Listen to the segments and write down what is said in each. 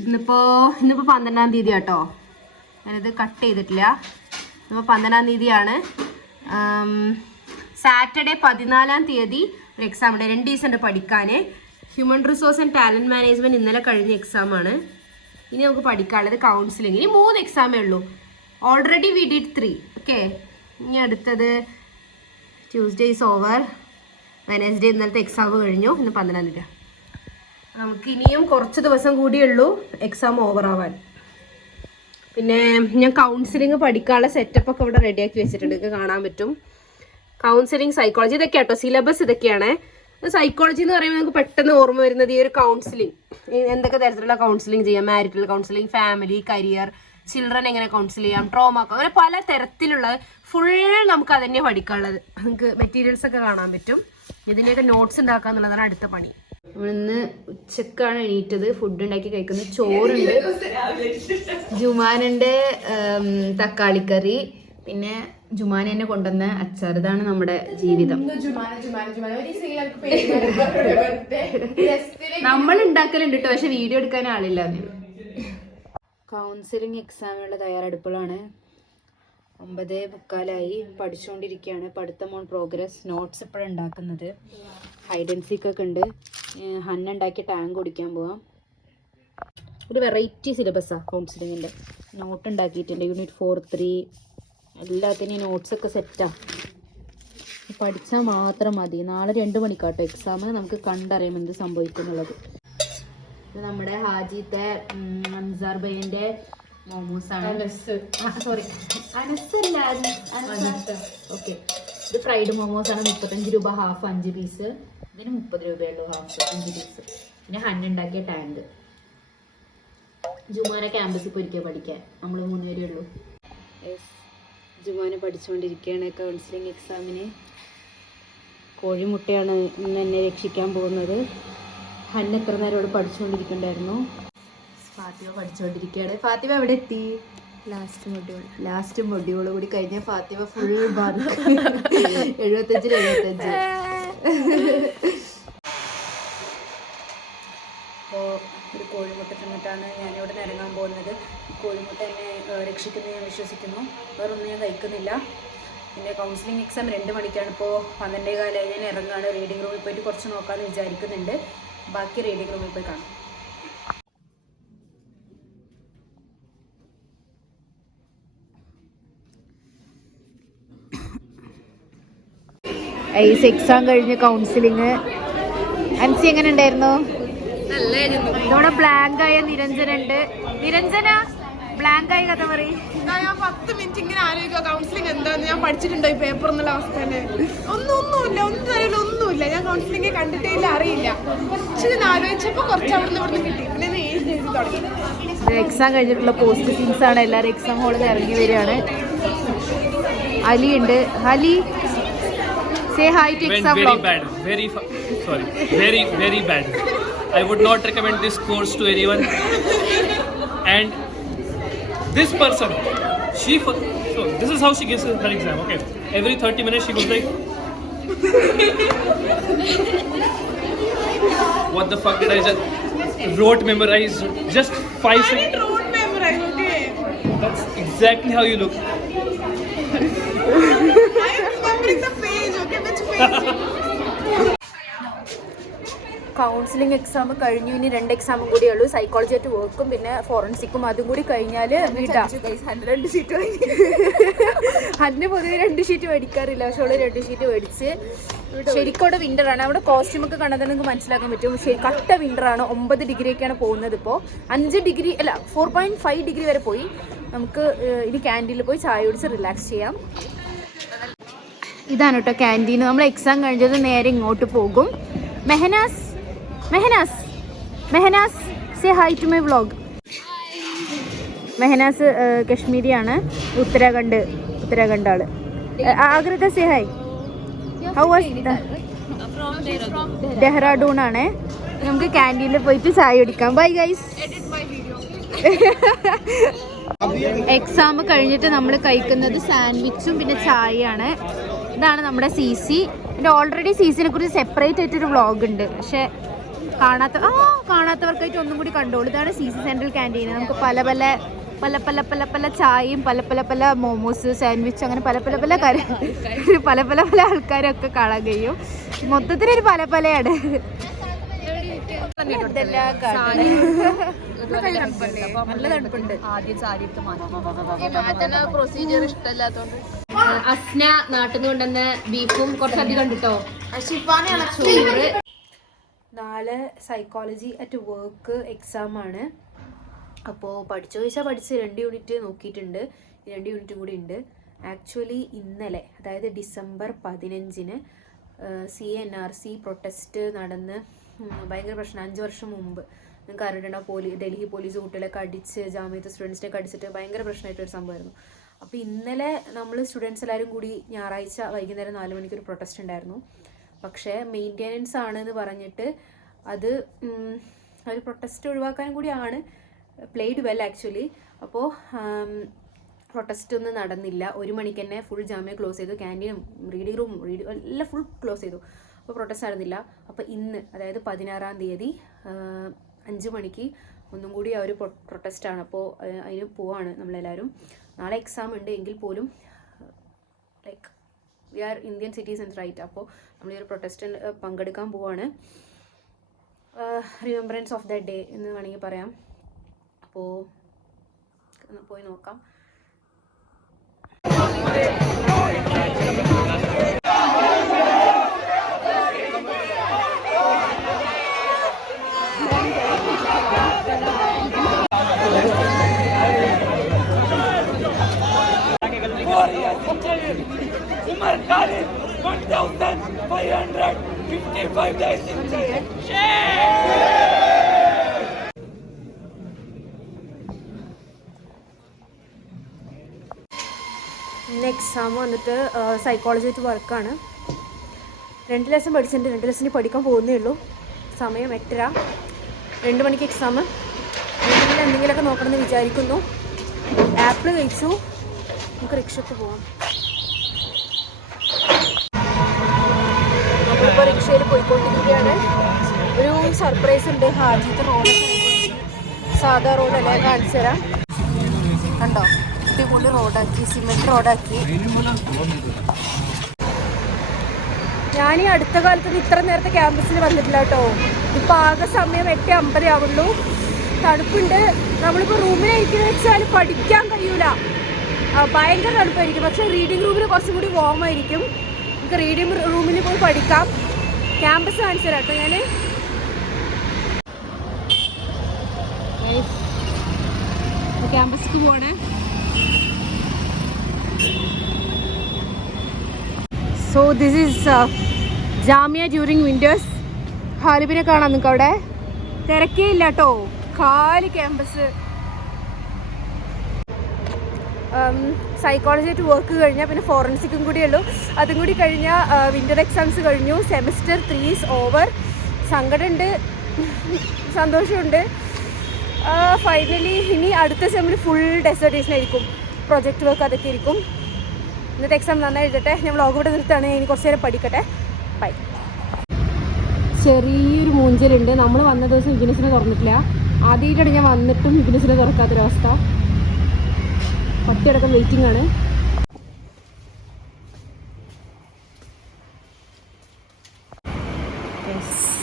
ഇന്നിപ്പോൾ 12-ാം തീയതി കേട്ടോ. ഞാനിത് കട്ട് ചെയ്തിട്ടില്ല. ഇപ്പോൾ 12-ാം തീയതിയാണ്. സാറ്റർഡേ 14-ാം തീയതി ഒരു എക്സാം ഉണ്ട്. 2 ദിവസം ഉണ്ട് പഠിക്കാൻ. Human resource and talent management ഇന്നലെ കഴിഞ്ഞ എക്സാമാണ്. ഇനി നമുക്ക് പഠിക്കാനുള്ളത് കൗൺസിലിംഗ്. ഇനി 3 എക്സാമേ ഉള്ളൂ. Already we did 3. ഓക്കെ, ഇനി അടുത്തത് ട്യൂസ്ഡേ ഈസ് ഓവർ. വെനസ്ഡേ ഇന്നലത്തെ എക്സാം കഴിഞ്ഞു. ഇന്ന് 12-ാം തീയതി. നമുക്ക് ഇനിയും കുറച്ച് ദിവസം കൂടിയുള്ളൂ എക്സാം ഓവർ ആവാൻ. പിന്നെ ഞാൻ കൗൺസിലിംഗ് പഠിക്കാനുള്ള സെറ്റപ്പൊക്കെ ഇവിടെ റെഡിയാക്കി വെച്ചിട്ടുണ്ട്. നിങ്ങൾക്ക് കാണാൻ പറ്റും. കൗൺസിലിംഗ്, സൈക്കോളജി ഇതൊക്കെ കേട്ടോ. സിലബസ് ഇതൊക്കെയാണ്. സൈക്കോളജി എന്ന് പറയുമ്പോൾ നമുക്ക് പെട്ടെന്ന് ഓർമ്മ വരുന്നത് ഈ ഒരു കൗൺസിലിംഗ്. എന്തൊക്കെ തരത്തിലുള്ള കൗൺസിലിംഗ് ചെയ്യാം? Marital counselling, family, career, children എങ്ങനെ കൗൺസിൽ ചെയ്യാം, ട്രോമ, അങ്ങനെ പല തരത്തിലുള്ള ഫുൾ നമുക്ക് അതന്നെ പഠിക്കാനുള്ളത്. നമുക്ക് മെറ്റീരിയൽസ് ഒക്കെ കാണാൻ പറ്റും. ഇതിൻ്റെയൊക്കെ നോട്ട്സ് ഉണ്ടാക്കുക എന്നുള്ളതാണ് അടുത്ത പണി. നമ്മളിന്ന് ഉച്ചക്കാണ് എണീറ്റത്. ഫുഡ് ഉണ്ടാക്കി കഴിക്കുന്നത്. ചോറുണ്ട്, ജുമാനുണ്ട്, തക്കാളിക്കറി, പിന്നെ ജുമാൻ എന്നെ കൊണ്ടുവന്ന അച്ചാർ. ഇതാണ് നമ്മുടെ ജീവിതം. നമ്മൾ ഉണ്ടാക്കലുണ്ട് കേട്ടോ, പക്ഷെ വീഡിയോ എടുക്കാൻ ആളില്ല. കൗൺസിലിംഗ് എക്സാമിനുള്ള തയ്യാറെടുപ്പുകളാണ്. 9:45 പഠിച്ചുകൊണ്ടിരിക്കുകയാണ്. പഠിത്തം ഓൺ പ്രോഗ്രസ്. നോട്ട്സ് ഇപ്പോഴും ഉണ്ടാക്കുന്നത്. ഹൈഡ് ആൻഡ് സീക്ക് ഒക്കെ ഉണ്ട്. ഹന്ന ഉണ്ടാക്കിയ ടാങ്ക് കുടിക്കാൻ പോവാം. ഒരു വെറൈറ്റി സിലബസാണ് കൗൺസിലിങ്ങിൻ്റെ. നോട്ട് ഉണ്ടാക്കിയിട്ടുണ്ട്. യൂണിറ്റ് 4-3 എല്ലാത്തിനും നോട്ട്സൊക്കെ സെറ്റാണ്. പഠിച്ചാൽ മാത്രം മതി. നാളെ 2 മണിക്കാട്ടോ എക്സാം. നമുക്ക് കണ്ടറിയാം എന്ത് സംഭവിക്കുന്നുള്ളത്. ഇത് നമ്മുടെ ഹാജിത്തെ അൻസാർ ബൈൻ്റെ മോമോസാണ്. സോറി, അനസല്ല. ഓക്കെ, ഇത് ഫ്രൈഡ് മോമോസാണ്. 35 രൂപ ഹാഫ്, 5 പീസ്. ഇതിന് 30 രൂപയുള്ളൂ ഹാഫ്, 5 പീസ്. പിന്നെ ഹന്ന ഉണ്ടാക്കിയ ടാങ്ക്. ജുമാനെ ക്യാമ്പസിൽ പോയിരിക്കുക പഠിക്കാൻ. നമ്മൾ 3 പേരേ ഉള്ളൂ. ജുമാനെ പഠിച്ചുകൊണ്ടിരിക്കുകയാണ് കൗൺസിലിംഗ് എക്സാമിന്. കോഴിമുട്ടയാണ് ഇന്ന് എന്നെ രക്ഷിക്കാൻ പോകുന്നത്. ഹന്ന എത്ര നേരം ഇവിടെ പഠിച്ചുകൊണ്ടിരിക്കണ്ടായിരുന്നു. ഫാത്തിമ പഠിച്ചുകൊണ്ടിരിക്കുകയാണ്. ഫാത്തിമ എവിടെ എത്തി? ലാസ്റ്റ് മൊഡ്യൂൾ കൂടി കഴിഞ്ഞ ഫാത്തിമ ഫുൾ മാർക്ക് 75-75. അപ്പോൾ ഒരു കോഴിമുട്ട തിന്നിട്ടാണ് ഞാനിവിടെ നിന്ന് ഇറങ്ങാൻ പോകുന്നത്. കോഴിമുട്ട എന്നെ രക്ഷിക്കുന്നത് ഞാൻ വിശ്വസിക്കുന്നു. വേറൊന്നും ഞാൻ കഴിക്കുന്നില്ല. പിന്നെ കൗൺസിലിംഗ് എക്സാം 2 മണിക്കാണ്. ഇപ്പോൾ 12:15 ഞാൻ ഇറങ്ങുകയാണ്. റീഡിംഗ് റൂമിൽ പോയിട്ട് കുറച്ച് നോക്കാമെന്ന് വിചാരിക്കുന്നുണ്ട്. ബാക്കി റീഡിംഗ് റൂമിൽ പോയി കാണാം. ഐസ് എക്സാം കഴിഞ്ഞ് കൗൺസിലിംഗ്. അൻസി എങ്ങനെ ഉണ്ടായിരുന്നു? ഇവിടെ ബ്ലാങ്ക് ആയ നിരഞ്ജനുണ്ട്. നിരഞ്ജന, ബ്ലാങ്ക് ആയ കഥ പറയും. ഞാൻ 10 മിനിറ്റ് ഇങ്ങനെ ആലോചിക്കുക കൗൺസിലിംഗ് എന്താന്ന്. ഞാൻ പഠിച്ചിട്ടുണ്ടോ ഈ പേപ്പർ എന്നുള്ള അവസ്ഥ തന്നെ? ഒന്നുമില്ല. ഞാൻ കൗൺസിലിംഗ് കണ്ടിട്ടേ ഇല്ല, അറിയില്ല. പക്ഷെ ഞാൻ ആലോചിച്ചപ്പോൾ കുറച്ച് അവിടെ നിന്ന് കിട്ടി. പിന്നെ എഴുതി തുടങ്ങി. എക്സാം കഴിഞ്ഞിട്ടുള്ള പോസ്റ്റ് സീൻസ് ആണ്. എല്ലാവരും എക്സാം ഹാളിൽ ഇറങ്ങി വരികയാണ്. അലി ഉണ്ട്. Ali, say hi to exam very vlog. bad, very bad. I would not recommend this course to anyone. And this person, so this is how she gives her exam. Okay, every 30 minutes she goes like, what the fuck did I just memorize just 5 seconds? I didn't rote memorize. Okay, That's exactly how you look. I am remembering the page. Okay, which page? Counselling exam കഴിഞ്ഞു. ഇനി 2 എക്സാമും കൂടിയേ ഉള്ളൂ. Psychology ആയിട്ട് വർക്കും പിന്നെ ഫോറൻസിക്കും. അതും കൂടി കഴിഞ്ഞാൽ വീട്ടാ. 2 ഷീറ്റ് അന്ന് പൊതുവെ 2 ഷീറ്റ് മേടിക്കാറില്ല, പക്ഷെ അവള് 2 ഷീറ്റ് മേടിച്ച്. ശരിക്കും അവിടെ വിൻ്ററാണ്. അവിടെ കോസ്റ്റ്യൂമൊക്കെ കണ്ടാൽ നിങ്ങൾക്ക് മനസ്സിലാക്കാൻ പറ്റും. കട്ട വിൻ്ററാണ്. 9 ഡിഗ്രിയൊക്കെയാണ് പോകുന്നത്. ഇപ്പോൾ 5 ഡിഗ്രി അല്ല 4.5 ഡിഗ്രി വരെ പോയി. നമുക്ക് ഇനി ക്യാൻറ്റീനിൽ പോയി ചായ കുടിച്ച് റിലാക്സ് ചെയ്യാം. ഇതാണ് കേട്ടോ ക്യാൻറ്റീൻ. നമ്മൾ എക്സാം കഴിഞ്ഞത് നേരെ ഇങ്ങോട്ട് പോകും. Mehnaz say hi to my vlog. Mehnaz കശ്മീരിയാണ്. ഉത്തരാഖണ്ഡ് ആള്. ആഗ്രത say hi. How was Dehradun ആണ്. നമുക്ക് ക്യാൻറ്റീനിൽ പോയിട്ട് ചായ കുടിക്കാം. Bye guys. എക്സാം കഴിഞ്ഞിട്ട് നമ്മൾ കഴിക്കുന്നത് സാൻഡ്വിച്ചും പിന്നെ ചായയാണ്. ഇതാണ് നമ്മുടെ CC. എൻ്റെ ഓൾറെഡി CCനെ കുറിച്ച് സെപ്പറേറ്റ് ആയിട്ടൊരു വ്ളോഗ് ഉണ്ട്, പക്ഷെ കാണാത്തവർക്കായിട്ട് ഒന്നും കൂടി കണ്ടോളൂ. ഇതാണ് CC സെൻട്രൽ ക്യാൻറ്റീൻ. നമുക്ക് പല ചായയും പല മോമോസ്, സാൻഡ്വിച്ച്, അങ്ങനെ പല ആൾക്കാരൊക്കെ കാണാൻ കഴിയും. മൊത്തത്തിലൊരു പലയാണ്. നല്ല തണുപ്പുണ്ട്. പ്രൊസീജിയർ ഇഷ്ടമല്ലാത്തോണ്ട് അസ്ന നാട്ടിൽ നിന്ന് കൊണ്ടുവന്ന ബീഫും കുറച്ചധികം കണ്ടിട്ടോ. ചോറ്. നാളെ സൈക്കോളജി അറ്റ് വർക്ക് എക്സാം ആണ്. അപ്പോൾ പഠിച്ചോ ചോദിച്ചാൽ പഠിച്ച് 2 യൂണിറ്റ് നോക്കിയിട്ടുണ്ട്. 2 യൂണിറ്റും കൂടി ഉണ്ട്. ആക്ച്വലി ഇന്നലെ, അതായത് ഡിസംബർ 15-ന് CNRC പ്രൊട്ടസ്റ്റ് നടന്ന് ഭയങ്കര പ്രശ്നം. 5 വർഷം മുമ്പ് നിങ്ങൾക്ക് അറിഞ്ഞിട്ടുണ്ടോ, ഡൽഹി പോലീസ് കുട്ടികളൊക്കെ അടിച്ച് ജാമ്യത്തെ സ്റ്റുഡൻസിനൊക്കെ അടിച്ചിട്ട് ഭയങ്കര പ്രശ്നമായിട്ടൊരു സംഭവമായിരുന്നു. അപ്പോൾ ഇന്നലെ നമ്മൾ സ്റ്റുഡൻസ് എല്ലാവരും കൂടി ഞായറാഴ്ച വൈകുന്നേരം 4 മണിക്ക് ഒരു പ്രൊട്ടസ്റ്റ് ഉണ്ടായിരുന്നു. പക്ഷേ മെയിൻ്റെനൻസ് ആണെന്ന് പറഞ്ഞിട്ട് അത് ഒരു പ്രൊട്ടസ്റ്റ് ഒഴിവാക്കാനും കൂടിയാണ്. Played well actually. അപ്പോൾ പ്രൊട്ടസ്റ്റ് ഒന്നും നടന്നില്ല. 1 മണിക്ക് തന്നെ ഫുൾ ജാമ്യം ക്ലോസ് ചെയ്തു. ക്യാൻറ്റീനും റീഡിംഗ് റൂമും എല്ലാം ഫുൾ ക്ലോസ് ചെയ്തു. അപ്പോൾ പ്രൊട്ടസ്റ്റ് നടന്നില്ല. അപ്പോൾ ഇന്ന്, അതായത് 16-ാം തീയതി 5 മണിക്ക് ഒന്നും കൂടി ആ ഒരു പ്രൊട്ടസ്റ്റാണ്. അപ്പോൾ അതിന് പോവാണ് നമ്മളെല്ലാവരും. നാളെ എക്സാം ഉണ്ട് എങ്കിൽ പോലും like we are Indian citizens right. അപ്പോൾ നമ്മൾ ഈ ഒരു പ്രൊട്ടസ്റ്റിൽ പങ്കെടുക്കാൻ പോവാണ്. റിമെമ്പറൻസ് ഓഫ് ദ ഡേ എന്ന് വേണമെങ്കിൽ പറയാം. അപ്പോൾ ഒന്ന് പോയി നോക്കാം. Umar Khalid 1555 days in jail. ഇന്ന് എക്സാം വന്നിട്ട് സൈക്കോളജി ആയിട്ട് വർക്കാണ്. 2 ലെസൺ പഠിച്ചിട്ടുണ്ട്. 2 ലെസണിൽ പഠിക്കാൻ പോകുന്നേ ഉള്ളൂ. സമയം 8:30. 2 മണിക്ക് എക്സാം. വീട്ടിൽ എന്തെങ്കിലുമൊക്കെ നോക്കണമെന്ന് വിചാരിക്കുന്നു. ആപ്പിൾ കഴിച്ചു. നമുക്ക് റിക്ഷയ്ക്ക് പോവാം. നമ്മളിപ്പോൾ റിക്ഷയിൽ പോയിക്കൊണ്ടിരിക്കുകയാണ്. ഒരു സർപ്രൈസ് ഉണ്ട്. ഹാജിത്തെ റോഡൊക്കെ സാധാ റോഡല്ല, കാണിച്ചു തരാം. കണ്ടോ, ഇതുകൊണ്ട് റോഡാക്കി, സിമെൻറ്റ് റോഡാക്കി. ഞാൻ ഈ അടുത്ത കാലത്ത് ഇത്ര നേരത്തെ ക്യാമ്പസിൽ വന്നിട്ടില്ല കേട്ടോ. ഇപ്പോൾ ആകെ സമയം 8:50 ആവുള്ളൂ. തണുപ്പുണ്ട്. നമ്മളിപ്പോൾ റൂമിലിരിക്കുന്ന വെച്ചാൽ പഠിക്കാൻ കഴിയൂല. ഭയങ്കര തണുപ്പായിരിക്കും. പക്ഷേ റീഡിംഗ് റൂമിൽ കുറച്ചും കൂടി വാമായിരിക്കും. നമുക്ക് റീഡിംഗ് റൂമിൽ പോയി പഠിക്കാം. ക്യാമ്പസ് കാണിച്ചു തരാം കേട്ടോ ഞാൻ. ക്യാമ്പസിക്ക് പോവാണ്. So this is Jamia during winters. ഹാലിബിനെ കാണാം നിങ്ങൾക്ക് അവിടെ. തിരക്കേ ഇല്ല കേട്ടോ, കാലി ക്യാമ്പസ്. സൈക്കോളജി ആയിട്ട് വർക്ക് കഴിഞ്ഞാൽ പിന്നെ ഫോറൻസിക്കും കൂടിയേ ഉള്ളൂ. അതും കൂടി കഴിഞ്ഞാൽ വിൻ്റർ എക്സാംസ് കഴിഞ്ഞു. Semester 3 is over. സങ്കടമുണ്ട്, സന്തോഷമുണ്ട്. ഫൈനലി ഇനി അടുത്ത സെമ്മിൽ ഫുൾ ഡെസർട്ടേഷൻ ആയിരിക്കും. പ്രൊജക്റ്റ് വർക്ക് അതൊക്കെ ആയിരിക്കും. ഇന്നത്തെ എക്സാം നന്നായി എഴുതട്ടെ. ഞാൻ വ്ളോഗ് ഇവിടെ നിർത്തുകയാണ്. ഇനി കുറച്ച് നേരം പഠിക്കട്ടെ. ബൈ. ചെറിയൊരു മൂഞ്ചലുണ്ട്. നമ്മൾ വന്ന ദിവസം ഇഗ്നസിനെ തുറന്നിട്ടില്ല. ആദ്യമായിട്ടാണ് ഞാൻ വന്നിട്ടും ഇഗ്നസിനെ തുറക്കാത്തൊരവസ്ഥ. പട്ടിയടക്കം വെയിറ്റിംഗ് ആണ്.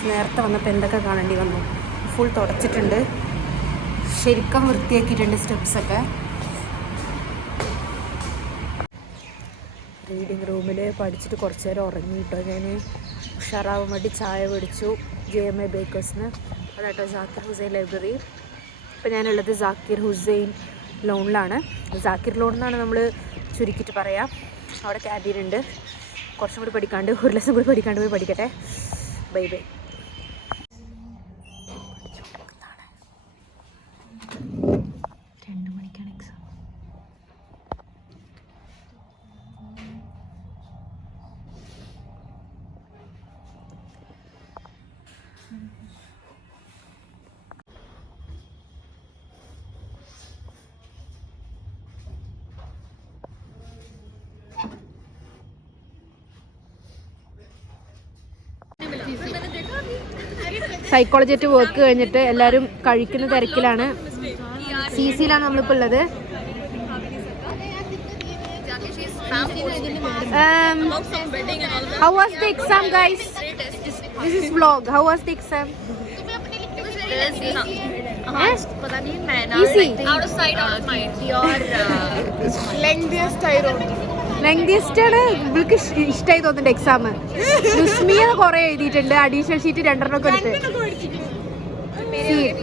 നേരത്തെ വന്നപ്പോൾ എന്തൊക്കെ കാണേണ്ടി വന്നു. ഫുൾ തുടച്ചിട്ടുണ്ട്, ശരിക്കും വൃത്തിയാക്കിയിട്ടുണ്ട് സ്റ്റെപ്സൊക്കെ. റീഡിങ് റൂമിൽ പഠിച്ചിട്ട് കുറച്ച് നേരം ഉറങ്ങി കേട്ടോ. ഞാൻ ഉഷാറാവാൻ വേണ്ടി ചായ മേടിച്ചു JMA ബേക്കേഴ്സിന്. അതാട്ടോ ജാക്കിർ ഹുസൈൻ ലൈബ്രറി. ഇപ്പം ഞാനുള്ളത് ജാക്കിർ ഹുസൈൻ ലോണിലാണ്. ജാക്കിർ ലോൺ എന്നാണ് നമ്മൾ ചുരുക്കിയിട്ട് പറയാം. അവിടെ ക്യാൻറ്റീൻ ഉണ്ട്. കുറച്ചും കൂടി പഠിക്കാണ്ട്, 1 ലെസൺ കൂടി പഠിക്കാണ്ട് പോയി പഠിക്കട്ടെ. Bye bye. സൈക്കോളജി ആയിട്ട് വർക്ക് കഴിഞ്ഞിട്ട് എല്ലാവരും കഴിക്കുന്ന തിരക്കിലാണ്. CC-യിലാണ് നമ്മളിപ്പോൾ ഉള്ളത്. How was the exam, guys? This is vlog. How was the exam? Easy. Lengthiest I wrote. Lengthiest ആണ് ഇവൾക്ക് ഇഷ്ടമായി തോന്നുന്നുണ്ട് എക്സാം. ലുസ്മിയ കുറെ എഴുതിയിട്ടുണ്ട്, അഡീഷണൽ ഷീറ്റ് 2 ഒക്കെ എടുത്ത്.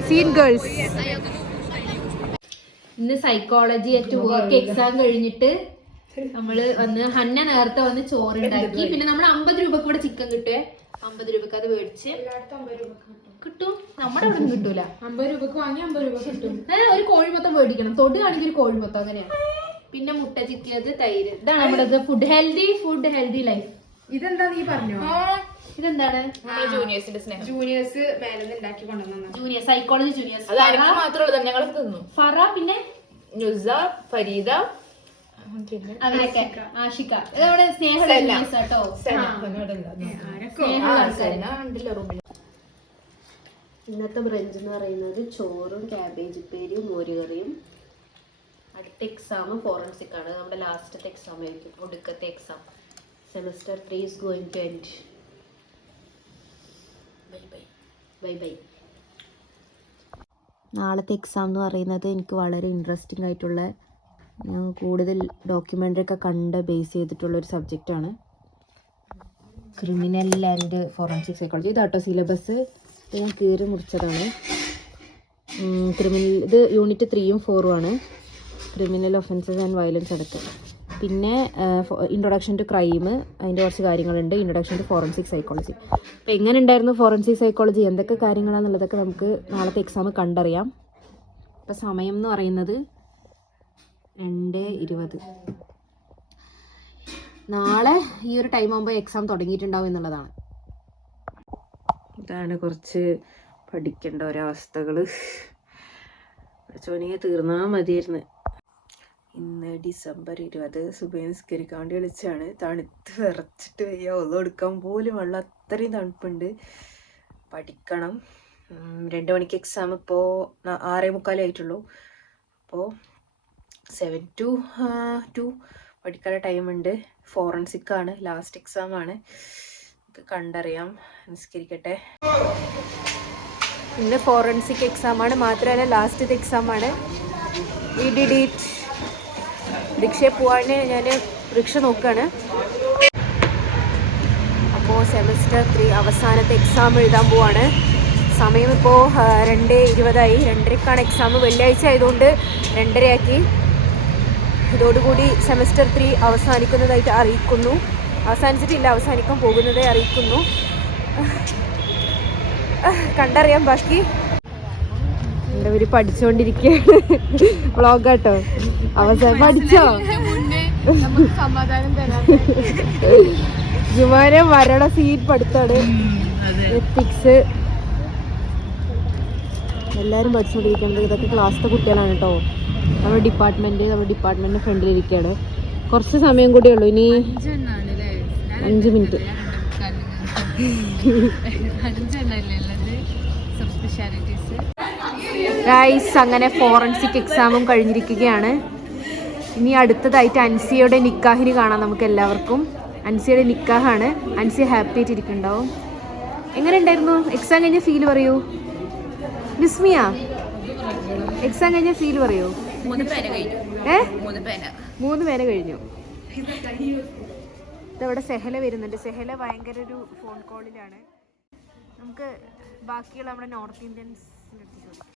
Scene girls. ഇന്ന് സൈക്കോളജി ആയിട്ട് വർക്ക് എക്സാം കഴിഞ്ഞിട്ട് നമ്മള് വന്ന് ഹന്ന നേരത്തെ വന്ന് ചോറുണ്ടാക്കി. പിന്നെ നമ്മൾ 50 രൂപക്ക് ഇവിടെ ചിക്കൻ കിട്ടുവേ. 50 രൂപക്ക് അത് മേടിച്ച് കിട്ടും. നമ്മുടെ അവിടെ ഒന്നും കിട്ടൂല. 50 രൂപക്ക് വാങ്ങി 50 രൂപ കിട്ടും. ഒരു കോഴി മൊത്തം മേടിക്കണം. തൊട്ട് കാണിക്കും ഒരു കോഴി മൊത്തം. അങ്ങനെയാണ്. പിന്നെ മുട്ട ചിക്കിയത്, തൈര്. ഇതാണ് നമ്മുടെ ഫുഡ്. Healthy life. ഇതെന്താ നീ പറഞ്ഞോ? ഇതെന്താണ്? ജൂനിയേഴ്സ് മേലെ ഉണ്ടാക്കി കൊണ്ടുവന്ന ജൂനിയർ സൈക്കോളജി ജൂനിയേഴ്സ്. ഫറ പിന്നെ ഫരീദ അങ്ങനെയൊക്കെ ആഷിക. ഇതവിടെ സ്നേഹ ജൂനിയേഴ്സ് കേട്ടോ. ഇന്നത്തെ ബ്രഞ്ച് എന്ന് പറയുന്നത് ചോറും ക്യാബേജ് ഉപ്പേരിയും മോരുകറിയും. അടുത്ത എക്സാം ഫോറൻസിക് ആണ്. നമ്മുടെ ലാസ്റ്റത്തെ എക്സാം ആയിരിക്കും, ഒടുക്കത്തെ exam. Semester 3 is going to end. Bye. നാളത്തെ എക്സാം എന്ന് പറയുന്നത് എനിക്ക് വളരെ ഇൻട്രസ്റ്റിംഗ് ആയിട്ടുള്ള, ഞാൻ കൂടുതൽ ഡോക്യുമെൻ്ററി ഒക്കെ കണ്ട് ബേസ് ചെയ്തിട്ടുള്ളൊരു സബ്ജക്റ്റാണ്. Criminal and forensic psychology. ഇതാട്ടോ സിലബസ്. ഇത് ഞാൻ കീറി മുറിച്ചതാണ്. ഇത് യൂണിറ്റ് 3ഉം 4ഉം ആണ്. ക്രിമിനൽ ഒഫൻസസ് ആൻഡ് വയലൻസ് അടക്കം. പിന്നെ ഇൻട്രൊഡക്ഷൻ ടു ക്രൈം, അതിൻ്റെ കുറച്ച് കാര്യങ്ങളുണ്ട്. Introduction to forensic psychology. അപ്പോൾ എങ്ങനെ ഉണ്ടായിരുന്നു ഫോറൻസിക് സൈക്കോളജി, എന്തൊക്കെ കാര്യങ്ങളാണെന്നുള്ളതൊക്കെ നമുക്ക് നാളത്തെ എക്സാം കണ്ടറിയാം. അപ്പോൾ സമയം എന്ന് പറയുന്നത് 2:20. നാളെ ഈ ഒരു ടൈം ആകുമ്പോൾ എക്സാം തുടങ്ങിയിട്ടുണ്ടാവും എന്നുള്ളതാണ്. ഇതാണ് കുറച്ച് പഠിക്കേണ്ട ഒരവസ്ഥകൾ. പഠിച്ചോണെങ്കിൽ തീർന്നാൽ മതിയായിരുന്നു. ഇന്ന് ഡിസംബർ 20. സുബൈ നിസ്കരിക്കാൻ വേണ്ടി വിളിച്ചാണ്. തണുത്ത് വിറച്ചിട്ട് വയ്യ. ഒന്നും എടുക്കാൻ പോലും വെള്ളം, അത്രയും തണുപ്പുണ്ട്. പഠിക്കണം. 2 മണിക്ക് എക്സാം. ഇപ്പോൾ 6:45 ആയിട്ടുള്ളൂ. അപ്പോൾ 7 to 2 പഠിക്കാനുള്ള ടൈമുണ്ട്. ഫോറൻസിക് ആണ്, ലാസ്റ്റ് എക്സാം ആണ്. കണ്ടറിയാം. നിസ്കരിക്കട്ടെ. ഇന്ന് ഫോറൻസിക് എക്സാം ആണ്. മാത്രമല്ല ലാസ്റ്റത്തെ എക്സാം ആണ്. We did it. റിക്ഷയിൽ പോവാൻ ഞാൻ റിക്ഷ നോക്കുകയാണ്. അപ്പോൾ സെമസ്റ്റർ 3 അവസാനത്തെ എക്സാം എഴുതാൻ പോവാണ്. സമയം ഇപ്പോൾ 2:20 2:30ക്കാണ് എക്സാം. വെള്ളിയാഴ്ച ആയതുകൊണ്ട് 2:30 ആക്കി. ഇതോടുകൂടി സെമസ്റ്റർ 3 അവസാനിക്കുന്നതായിട്ട് അറിയിക്കുന്നു. അവസാനിച്ചിട്ടില്ല, അവസാനിക്കാൻ പോകുന്നതേ അറിയിക്കുന്നു. കണ്ടറിയാം ബാക്കി. ഇവർ പഠിച്ചുകൊണ്ടിരിക്കുകയാണ്. വ്ളോഗാട്ടോ. അവസാനം പഠിച്ചോ? സമാധാനം തരാം. ജുമാനെ മരണ സീൻ പഠിത്താണ്. എത്തിക്സ് എല്ലാവരും പഠിച്ചുകൊണ്ടിരിക്കുന്നത്. ഇതൊക്കെ ക്ലാസ്സിലെ കുട്ടികളാണ് കേട്ടോ. നമ്മുടെ ഡിപ്പാർട്ട്മെൻറ്റിൻ്റെ ഫ്രണ്ടിലിരിക്കുകയാണ്. കുറച്ച് സമയം കൂടിയേ ഉള്ളൂ. ഇനി 5 മിനിറ്റ്. ഗൈസ്, അങ്ങനെ ഫോറൻസിക് എക്സാമും കഴിഞ്ഞിരിക്കുകയാണ്. ഇനി അടുത്തതായിട്ട് അൻസിയുടെ നിക്കാഹിന് കാണാം നമുക്ക് എല്ലാവർക്കും. അൻസിയുടെ നിക്കാഹാണ്. അൻസി ഹാപ്പി ആയിട്ട് ഇരിക്കുന്നുണ്ടാവും. എങ്ങനെ ഉണ്ടായിരുന്നു എക്സാം കഴിഞ്ഞ ഫീൽ പറയൂ. വിസ്മിയ, എക്സാം കഴിഞ്ഞ ഫീൽ പറയൂ. 3 പേന കഴിഞ്ഞു. ഇതവിടെ സെഹല വരുന്നുണ്ട്. സെഹല ഭയങ്കര ഒരു ഫോൺ കോളിലാണ്. നമുക്ക് ബാക്കിയുള്ള നമ്മുടെ നോർത്ത് ഇന്ത്യൻസിൻ്റെ അടുത്ത് ചോദിക്കാം.